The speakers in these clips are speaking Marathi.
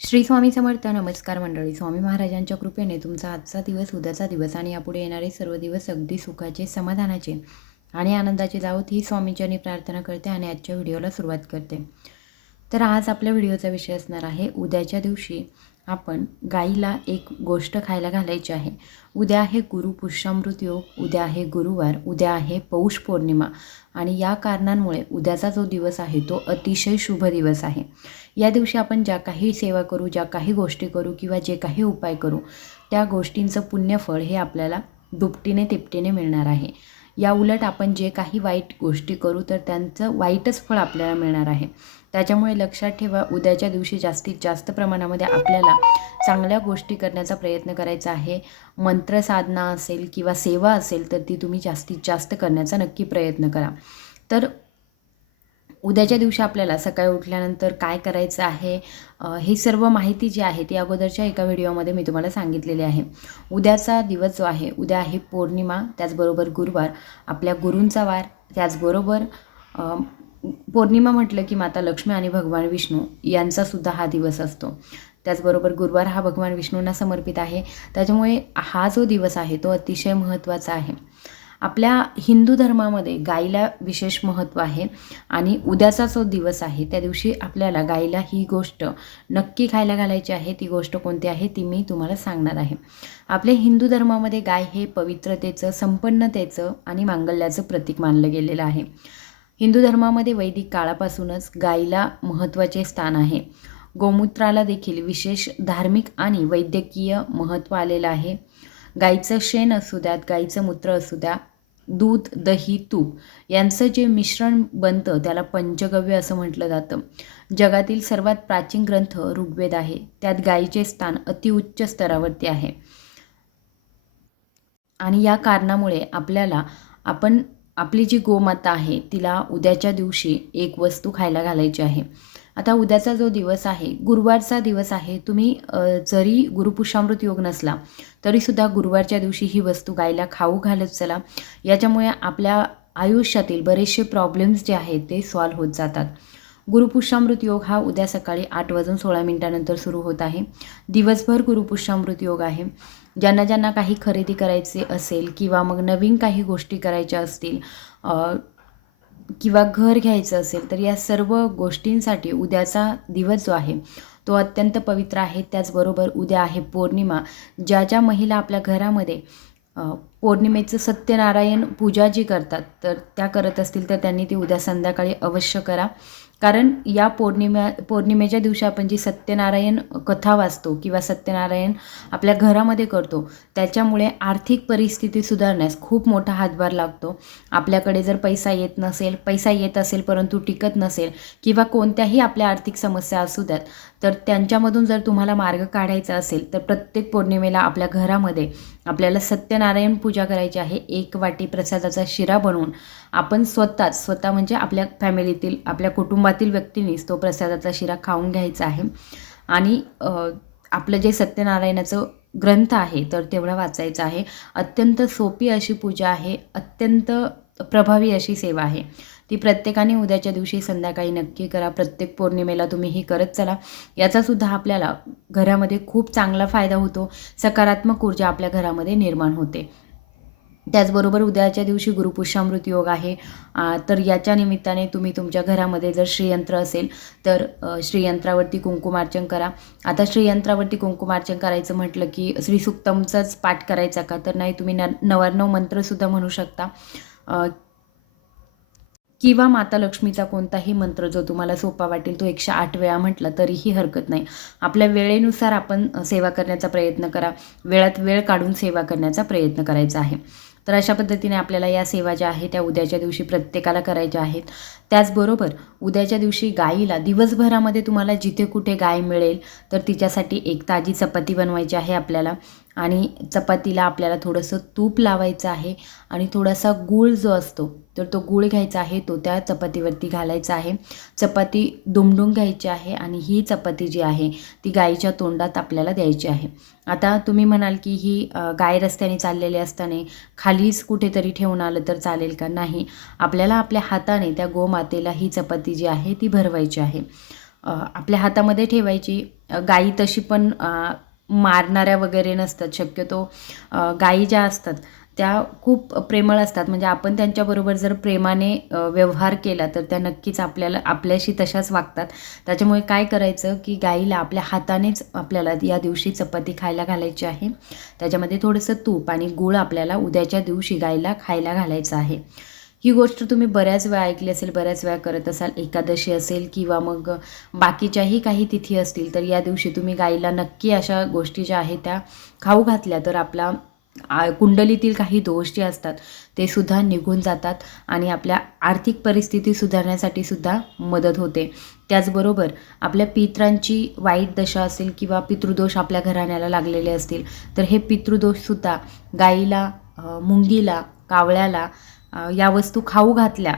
श्री स्वामी समर्थ. नमस्कार मंडळी. स्वामी महाराजांच्या कृपेने तुमचा आजचा दिवस, उद्याचा दिवस आणि यापुढे येणारे सर्व दिवस अगदी सुखाचे, समाधानाचे आणि आनंदाचे जावोत ही स्वामींचरणी प्रार्थना करते आणि आजच्या व्हिडिओला सुरुवात करते. तर आज आपल्या व्हिडिओचा विषय असणार आहे, उद्याच्या दिवशी आपण गाईला एक गोष्ट खायला घालायची आहे. उद्या आहे गुरुपुष्यामृत योग, उद्या आहे गुरुवार, उद्या आहे पौष पौर्णिमा आणि या कारणांमुळे उद्याचा जो दिवस आहे तो अतिशय शुभ दिवस आहे. या दिवशी आपण ज्या काही सेवा करू, ज्या काही गोष्टी करू किंवा जे काही उपाय करू त्या गोष्टींचं पुण्यफळ हे आपल्याला दुपटीने तिपटीने मिळणार आहे. या उलट आपण जे काही वाईट गोष्टी करू तर त्यांचं वाईटच फळ आपल्याला मिळणार आहे. त्याच्यामुळे लक्षात ठेवा, उद्याच्या दिवशी जास्तीत जास्त प्रमाणामध्ये आपल्याला चांगल्या गोष्टी करण्याचा प्रयत्न करायचा आहे. मंत्रसाधना असेल किंवा सेवा असेल तर ती तुम्ही जास्तीत जास्त करण्याचा नक्की प्रयत्न करा. तर उद्याच्या दिवशी आपल्याला सकाळी उठल्यानंतर काय करायचं आहे हे सर्व माहिती जी आहे ती अगोदरच्या एका व्हिडिओमध्ये मी तुम्हाला सांगितलेली आहे. उद्याचा दिवस जो आहे, उद्या आहे पौर्णिमा, त्याचबरोबर गुरुवार, आपल्या गुरूंचा वार, त्याचबरोबर पौर्णिमा म्हटलं की माता लक्ष्मी आणि भगवान विष्णू यांचासुद्धा हा दिवस असतो. त्याचबरोबर गुरुवार हा भगवान विष्णूंना समर्पित आहे. त्याच्यामुळे हा जो दिवस आहे तो अतिशय महत्त्वाचा आहे. आपल्या हिंदू धर्मामध्ये गाईला विशेष महत्त्व आहे आणि उद्याचा जो दिवस आहे त्या दिवशी आपल्याला गाईला ही गोष्ट नक्की खायला घालायची आहे. ती गोष्ट कोणती आहे ती मी तुम्हाला सांगणार आहे. आपल्या हिंदू धर्मामध्ये गाय हे पवित्रतेचं, संपन्नतेचं आणि मांगल्याचं प्रतीक मानलं गेलेलं आहे. हिंदू धर्मामध्ये वैदिक काळापासूनच गाईला महत्त्वाचे स्थान आहे. गोमूत्राला देखील विशेष धार्मिक आणि वैद्यकीय महत्त्व आलेलं आहे. गाईचं शेण असू द्यात, गाईचं मूत्र असू द्या, दूध, दही, तूप यांचं जे मिश्रण बनतं त्याला पंचगव्य असं म्हटलं जातं. जगातील सर्वात प्राचीन ग्रंथ ऋग्वेद आहे. त्यात गाईचे स्थान अतिउच्च स्तरावरती आहे आणि या कारणामुळे आपण आपली जी गोमाता आहे तिला उद्याच्या दिवशी एक वस्तू खायला घालायची आहे. आता उद्याचा जो दिवस आहे, गुरुवारचा दिवस आहे. तुम्ही जरी गुरुपुष्यामृत योग नसला तरीसुद्धा गुरुवारच्या दिवशी ही वस्तू गायला खाऊ घालत चला. याच्यामुळे आपल्या आयुष्यातील बरेचसे प्रॉब्लेम्स जे आहेत ते सॉल्व्ह होत जातात. गुरुपुष्यामृत योग हा उद्या सकाळी 8:16 सुरू होत आहे. दिवसभर गुरुपुष्यामृत योग आहे. ज्यांना ज्यांना काही खरेदी करायचे असेल किंवा मग नवीन काही गोष्टी करायच्या असतील किंवा घर घ्यायचं असेल तर या सर्व गोष्टींसाठी उद्याचा दिवस जो आहे तो अत्यंत पवित्र आहे. त्याचबरोबर उद्या आहे पौर्णिमा. ज्या ज्या महिला आपल्या घरामध्ये पौर्णिमेचं सत्यनारायण पूजा जी करतात तर त्या करत असतील तर त्यांनी ती उद्या संध्याकाळी अवश्य करा. कारण या पौर्णिमेच्या दिवशी आपण जी सत्यनारायण कथा वाचतो किंवा सत्यनारायण आपल्या घरामध्ये करतो त्याच्यामुळे आर्थिक परिस्थिती सुधारण्यास खूप मोठा हातभार लागतो. आपल्याकडे जर पैसा येत असेल परंतु टिकत नसेल किंवा कोणत्याही आपल्या आर्थिक समस्या असू द्यात तर त्यांच्यामधून जर तुम्हाला मार्ग काढायचा असेल तर प्रत्येक पौर्णिमेला आपल्या घरामध्ये आपल्याला सत्यनारायण पूजा करायची आहे. 1 वाटी प्रसादाचा शिरा बनवून आपण स्वतः म्हणजे आपल्या फॅमिलीतील, आपल्या कुटुंबातील व्यक्तींनीच तो प्रसादाचा शिरा खाऊन घ्यायचा आहे आणि आपलं जे सत्यनारायणाचं ग्रंथ आहे तर तेवढा वाचायचा आहे. अत्यंत सोपी अशी पूजा आहे, अत्यंत प्रभावी अशी सेवा आहे. ती प्रत्येकाने उद्याच्या दिवशी संध्याकाळी नक्की करा. प्रत्येक पौर्णिमेला तुम्ही ही करत चला. याचासुद्धा आपल्याला घरामध्ये खूप चांगला फायदा होतो. सकारात्मक ऊर्जा आपल्या घरामध्ये निर्माण होते. त्याचबरोबर उद्याच्या दिवशी गुरुपुष्यामृत योग आहे. तर याच्या निमित्ताने तुम्ही तुमच्या घरामध्ये जर श्रीयंत्र असेल तर श्रीयंत्रावरती कुंकुमार्चन करा. आता श्रीयंत्रावरती कुंकुमार्चन करायचं म्हटलं की श्रीसुक्तमचाच पाठ करायचा का, तर नाही, तुम्ही 99 मंत्रसुद्धा म्हणू शकता किंवा माता लक्ष्मीचा कोणताही मंत्र जो तुम्हाला सोपा वाटेल तो 108 वेळा म्हटला तरीही हरकत नाही. आपल्या वेळेनुसार आपण सेवा करण्याचा प्रयत्न करा. वेळात वेळ काढून सेवा करण्याचा प्रयत्न करायचा आहे. तर अशा पद्धतीने आपल्याला या सेवा ज्या आहेत त्या उद्याच्या दिवशी प्रत्येकाला करायच्या आहेत. त्याचबरोबर उद्याच्या दिवशी गाईला दिवसभरामध्ये तुम्हाला जिथे कुठे गाय मिळेल तर तिच्यासाठी एक ताजी चपाती बनवायची आहे आपल्याला आणि चपातीला आपल्याला थोडंसं तूप लावायचं आहे आणि थोडासा गूळ जो असतो तर तो गूळ घ्यायचा आहे, तो त्या चपातीवरती घालायचा आहे. चपाती दुमडून घ्यायची आहे आणि ही चपाती जी आहे ती गाईच्या तोंडात आपल्याला द्यायची आहे. आता तुम्ही म्हणाल की ही गाय रस्त्याने चाललेली असताना खालीच कुठेतरी ठेवून आलं तर चालेल का? नाही, आपल्याला आपल्या हाताने त्या गोमातेला ही चपाती जी आहे ती भरवायची आहे. आपल्या हातामध्ये ठेवायची. गायी तशी पण मारणाऱ्या वगैरे नसतात शक्यतो. गायी ज्या असतात त्या खूप प्रेमळ असतात. म्हणजे आपण त्यांच्याबरोबर जर प्रेमाने व्यवहार केला तर त्या नक्कीच आपल्याशी तशाच वागतात. त्याच्यामुळे काय करायचं की गाईला आपल्या हातानेच आपल्याला या दिवशी चपाती खायला घालायची आहे. त्याच्यामध्ये थोडंसं तूप आणि गूळ आपल्याला उद्याच्या दिवशी गाईला खायला घालायचं आहे. ही गोष्ट तुम्ही बऱ्याच वेळा ऐकली असेल, बऱ्याच वेळा करत असाल. एकादशी असेल किंवा मग बाकीच्याही काही तिथी असतील तर या दिवशी तुम्ही गाईला नक्की अशा गोष्टी ज्या आहेत त्या खाऊ घातल्या तर आपला कुंडलीतील काही दोष जे असतात ते सुद्धा निघून जातात आणि आपल्या आर्थिक परिस्थिती सुधारण्यासाठी सुद्धा मदत होते. त्याचबरोबर आपल्या पितरांची वाईट दशा असेल किंवा पितृदोष आपल्या घराण्याला लागलेले असतील तर हे पितृदोषसुद्धा गाईला, मुंगीला, कावळ्याला या वस्तू खाऊ घातल्या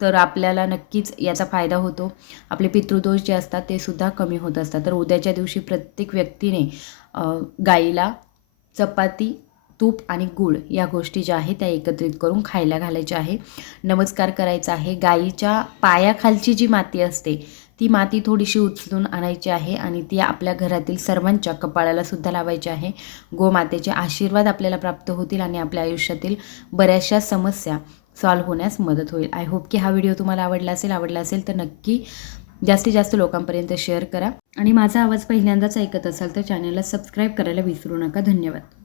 तर आपल्याला नक्कीच याचा फायदा होतो. आपले पितृदोष जे असतात ते सुद्धा कमी होत असतात. तर उद्याच्या दिवशी प्रत्येक व्यक्तीने गाईला चपाती, तूप आणि गूळ या गोष्टी ज्या आहेत त्या एकत्रित करून खायला घालायच्या आहे. नमस्कार करायचा आहे. गाईच्या पायाखालची जी माती असते ती माती थोडीशी उचलून आणायची आहे आणि ती आपल्या घरातील सर्वांच्या कपाळाला सुद्धा लावायची आहे. गोमातेचे आशीर्वाद आपल्याला प्राप्त होतील आणि आपल्या आयुष्यातील बऱ्याचशा समस्या सॉल्व्ह होण्यास मदत होईल. आय होप की हा व्हिडिओ तुम्हाला आवडला असेल तर नक्की जास्तीत जास्त लोकांपर्यंत शेअर करा आणि माझा आवाज पहिल्यांदाच ऐकत असाल तर चॅनलला सबस्क्राईब करायला विसरू नका. धन्यवाद.